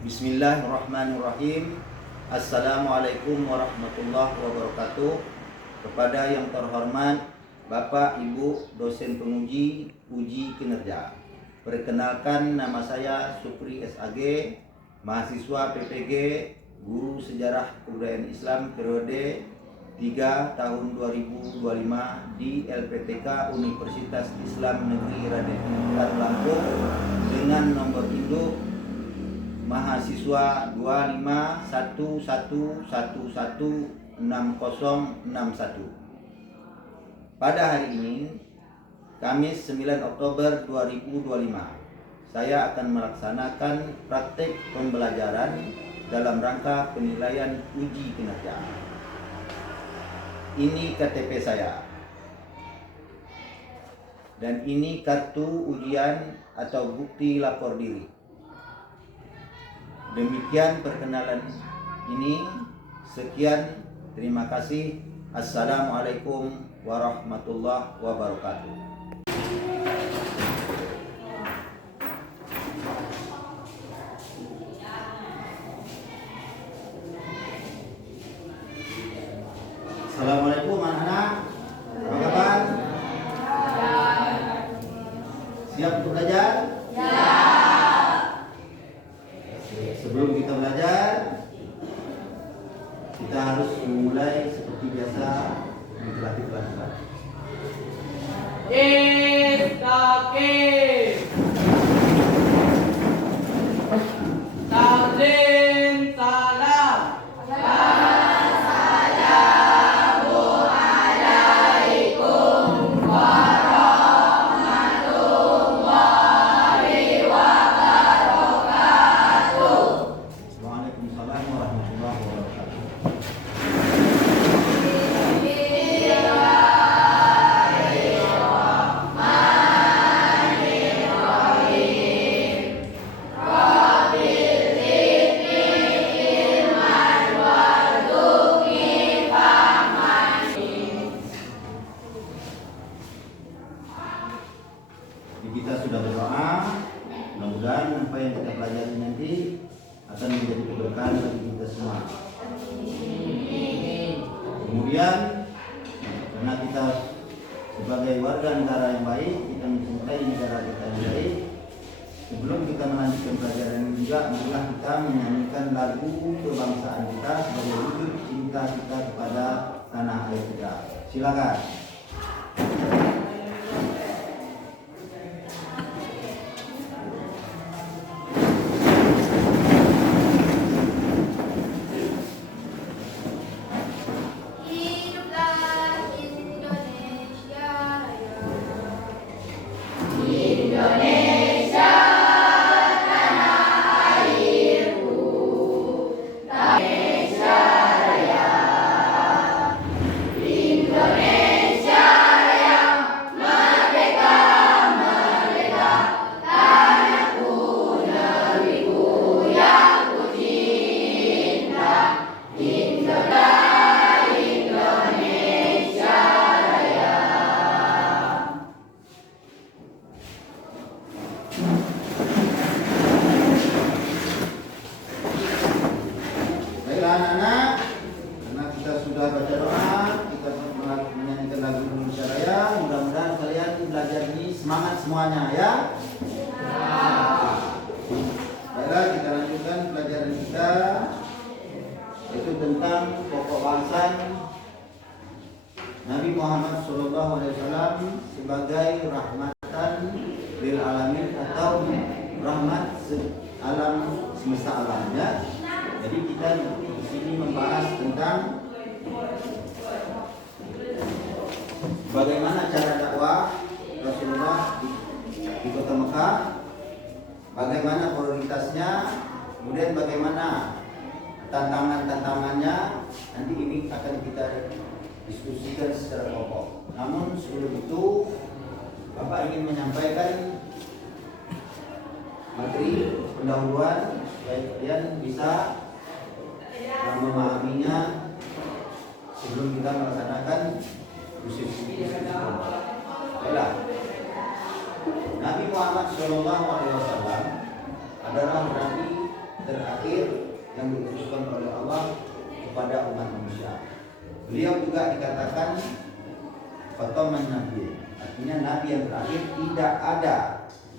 Bismillahirrahmanirrahim. Assalamualaikum warahmatullahi wabarakatuh. Kepada yang terhormat Bapak Ibu dosen penguji uji kinerja, perkenalkan nama saya Supri SAG, mahasiswa PPG, guru sejarah kebudayaan Islam periode 3 tahun 2025 di LPTK Universitas Islam Negeri Raden Ingrat Lampung dengan nomor induk mahasiswa 2511116061. Pada hari ini, Kamis 9 Oktober 2025, saya akan melaksanakan praktek pembelajaran dalam rangka penilaian uji kinerja. Ini KTP saya. Dan ini kartu ujian atau bukti lapor diri. Demikian perkenalan ini. Sekian, terima kasih. Assalamualaikum warahmatullahi wabarakatuh. Assalamualaikum anak-anak. Apa kabar? Siap untuk belajar? Sebelum kita belajar, kita harus memulai seperti biasa yang telah kita lakukan. Takdim salam. Waalaikumsalam warahmatullahi wabarakatuh. Jadi kita sudah berdoa, mudah-mudahan apa yang kita pelajari nanti akan menjadi keberkahan bagi kita semua. Kemudian, karena kita sebagai warga negara yang baik, kita mencintai negara kita yang baik. Sebelum kita melanjutkan pelajaran ini juga, marilah kita menyanyikan lagu kebangsaan kita sebagai wujud cinta kita kepada tanah air kita. Silakan. Baiklah anak-anak, karena kita sudah baca doa, kita menyanyikan lagu Indonesia Raya. Mudah-mudahan kalian belajar ini semangat semuanya ya. Baiklah, kita lanjutkan pelajaran kita, yaitu tentang pokok bahasan Nabi Muhammad SAW sebagai rahmatan lil alamin atau rahmat alam semesta alam ya. Jadi kita di sini membahas tentang bagaimana cara dakwah Rasulullah di kota Mekah, bagaimana prioritasnya, kemudian bagaimana tantangan-tantangannya. Nanti ini akan kita diskusikan secara pokok. Namun sebelum itu, Bapak ingin menyampaikan materi pendahuluan supaya kalian bisa memahaminya sebelum kita melaksanakan diskusi. Baiklah, Nabi Muhammad SAW adalah nabi terakhir yang diutuskan oleh Allah kepada umat manusia. Beliau juga dikatakan khataman nabi, artinya nabi yang terakhir, tidak ada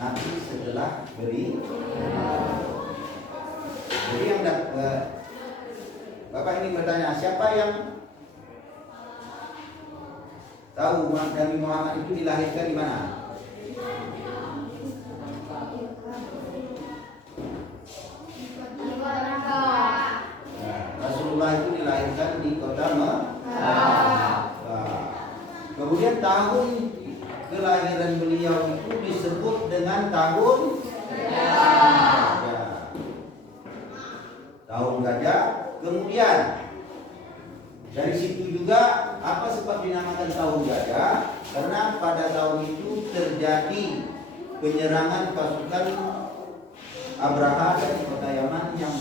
nabi setelah beliau. Jadi yang Bapak ini bertanya, siapa yang tahu Nabi Muhammad itu dilahirkan di mana? Rasulullah itu dilahirkan di kota Mekah. Kemudian tahun kelahiran beliau itu disebut dengan tahun gajah. Tahun gajah. Kemudian dari situ juga apa sebab dinamakan tahun gajah? Karena pada tahun itu terjadi penyerangan pasukan Abraha dari kota Yaman yang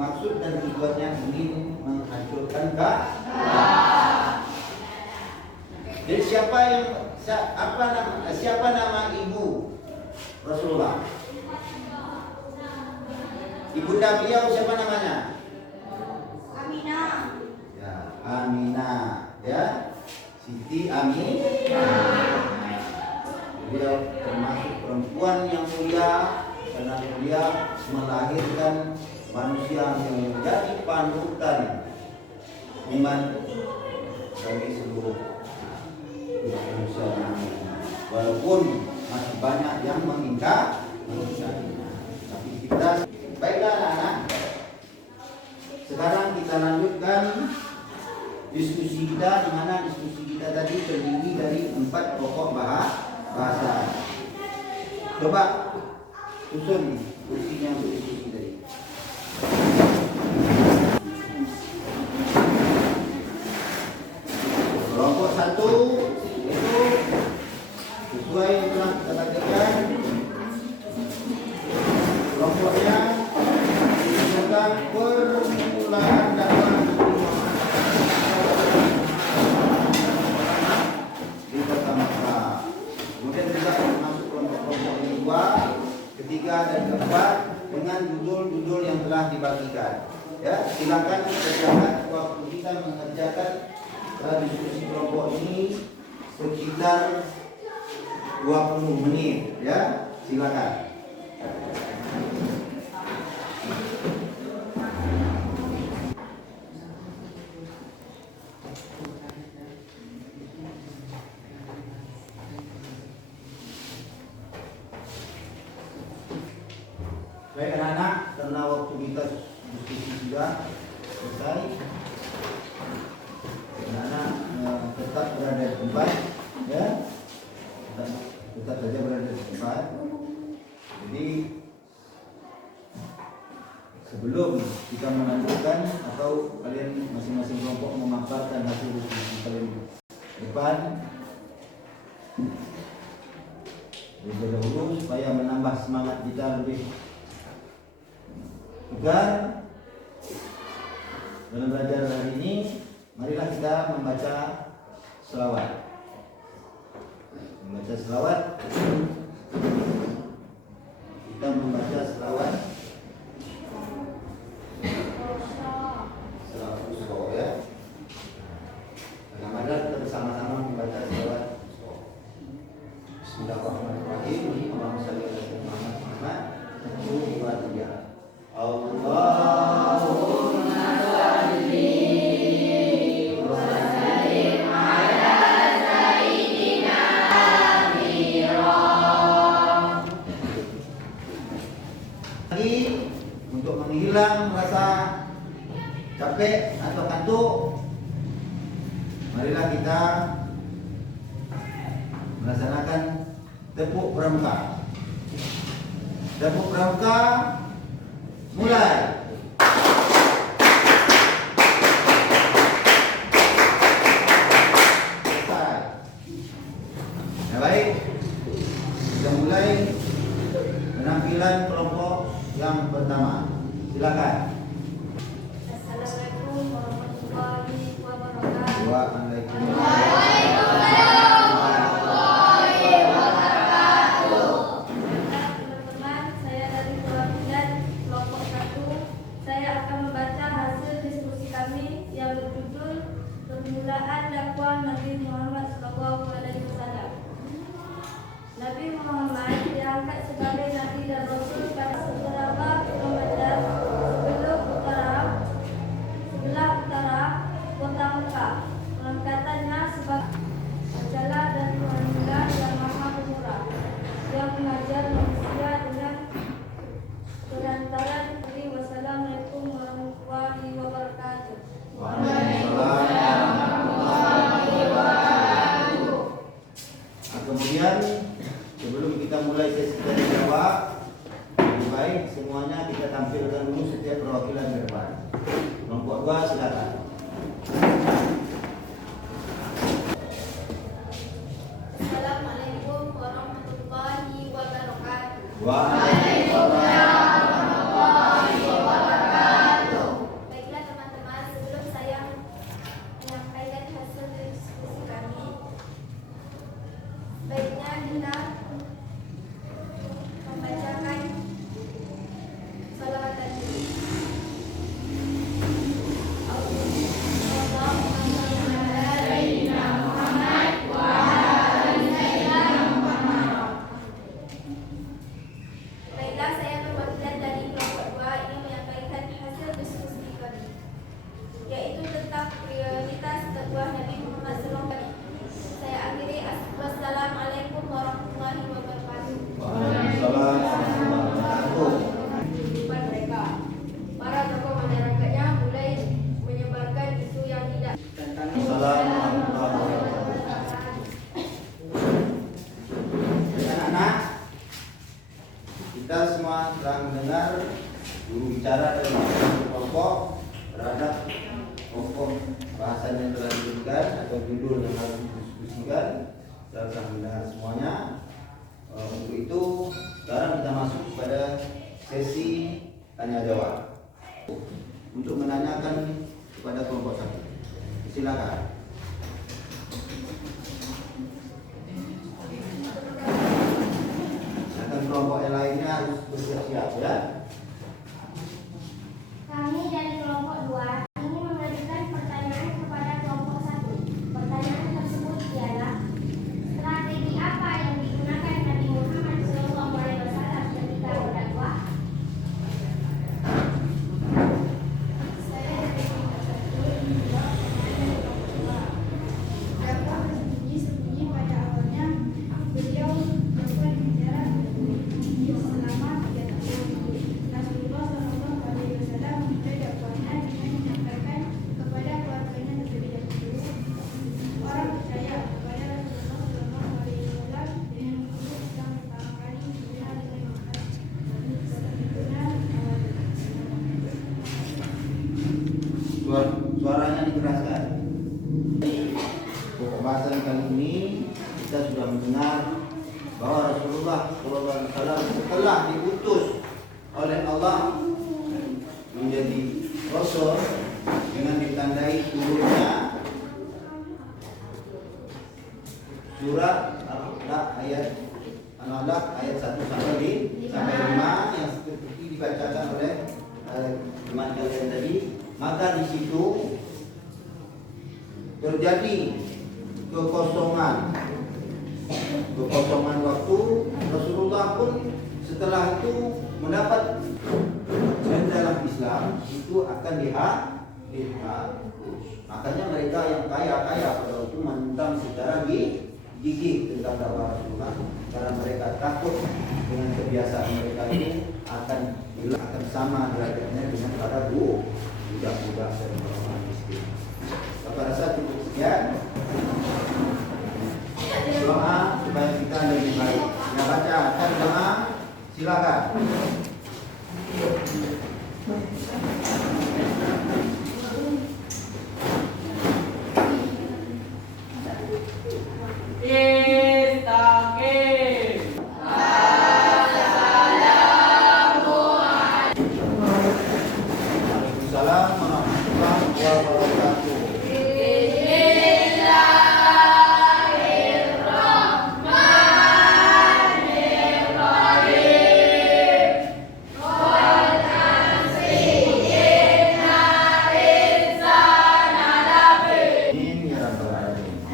maksud dan tujuannya ingin menghancurkan Ka'bah. Jadi siapa nama ibu Rasulullah? Ibunda beliau siapa namanya? Aminah. Ya, Aminah, ya. Siti Aminah. Beliau termasuk perempuan yang mulia karena beliau melahirkan manusia yang menjadi panutan iman bagi seluruh manusia. Walaupun masih banyak yang mengingkarinya, tapi kita baiklah anak-anak. Sekarang kita lanjutkan diskusi kita, di mana diskusi kita tadi terdiri dari 4 pokok bahasa. Coba susun kursinya untuk diskusi tadi. Kelompok 1 itu sesuai yang telah kita katakan, kelompoknya tentang permulaan dakwah di kota Mekah. Kemudian juga masuk kelompok-kelompok yang kedua, ketiga dan keempat dengan judul-judul yang telah dibagikan. Ya, silakan kerjakan waktu kita mengerjakan diskusi kelompok ini sekitar 20 menit. Ya, silakan. Baik anak-anak, karena waktu kita diskusi sudah selesai, anak-anak tetap berada di tempat, ya, tetap saja berada di tempat. Jadi sebelum kita melanjutkan atau kalian masing-masing kelompok memaparkan hasil diskusi kalian depan, lebih dahulu supaya menambah semangat kita lebih tegar dalam belajar hari ini, marilah kita membaca selawat. Membaca selawat. Kita membaca selawat. Selawat Usha, ya. Marilah kita bersama-sama membaca selawat Usha. Bismillahirrahmanirrahim. Allahumma shalli ala Muhammad. Allahumma salli wa sallim ala sayyidina Muhammad. Lagi untuk menghilang rasa capek atau kantuk, marilah kita melaksanakan tepuk pramuka. Tepuk pramuka mulai. Selesai. Ya, baik. Kita mulai penampilan kelompok yang pertama. Silakan. Assalamualaikum warahmatullahi wabarakatuh. Waalaikumsalam. Teman-teman, saya dari Pulau Bidan, kelompok 1. semuanya kita tampilkan dulu setiap perwakilan ke depan. Kelompok 2 silakan. Assalamualaikum warahmatullahi wabarakatuh. Waalaikumsalam. Baiklah teman-teman, sebelum saya menyampaikan hasil diskusi kami, baiknya kita membacakan salawat tadi. Allahumma shalli ala sayyidina Muhammad wa ala ali sayyidina Muhammad. Baiklah, saya perwakilan dari kelompok 2 ingin menyampaikan hasil diskusi kami, yaitu tentang prioritas dakwah Nabi Muhammad SAW. Saya akhiri. Wassalamualaikum warahmatullahi wabarakatuh. Waalaikumsalam warahmatullahi wabarakatuh. Kehidupan mereka, para tokoh masyarakatnya mulai menyebarkan isu yang tidak Assalamualaikum warahmatullahi wabarakatuh. Anak-anak, kita semua telah mendengar guru bicara dari kelompok terhadap pokok bahasan yang telah diberikan atau judul yang harus didiskusikan. Kita telah mendengar semuanya. Untuk itu, sekarang kita masuk pada sesi tanya jawab. Untuk menanyakan kepada kelompok 1, silakan. Akan kelompok yang lainnya harus bersiap-siap ya. Kami dari kelompok 2 ingin mengajukan pertanyaan kepada kelompok 1. Pertanyaan tersebut ialah, strategi apa yang digunakan Nabi Muhammad SAW ketika berdakwah? Saya dari kelompok 1 menjawab pertanyaan kelompok 2. Dakwah bersembunyi-sembunyi pada awalnya beliau dakwah di jalan selama 3 tahun. Rasulullah SAW memulai dakwahnya dengan menyampaikan kepada keluarganya terlebih dahulu. Orang percaya kepada Rasulullah SAW dengan menyebut Islam pertama kali benar dengan Suaranya dikeraskan. Pokok bahasan kali ini kita sudah mendengar bahwa Rasulullah SAW setelah diutus oleh Allah menjadi Rasul dengan ditandai turunnya surat Al-Alaq ayat 1 sampai 5 yang seperti dibacakan oleh teman kalian tadi. Maka di situ terjadi kekosongan waktu. Rasulullah pun setelah itu mendapat dalam Islam itu akan dihapus. Makanya mereka yang kaya pada waktu menentang secara gigih tentang dakwah Rasulullah, karena mereka takut dengan kebiasaan mereka itu akan sama derajatnya dengan para budak-budak dan orang miskin. Saya rasa cukup sekian. Doa supaya kita lebih baik. Ya, baca kan doa, silakan. Waalaikumsalam warahmatullahi wabarakatuh.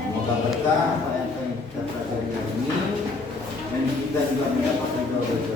Semoga berkah apa yang kita pelajari hari ini dan kita juga mendapat ridho dari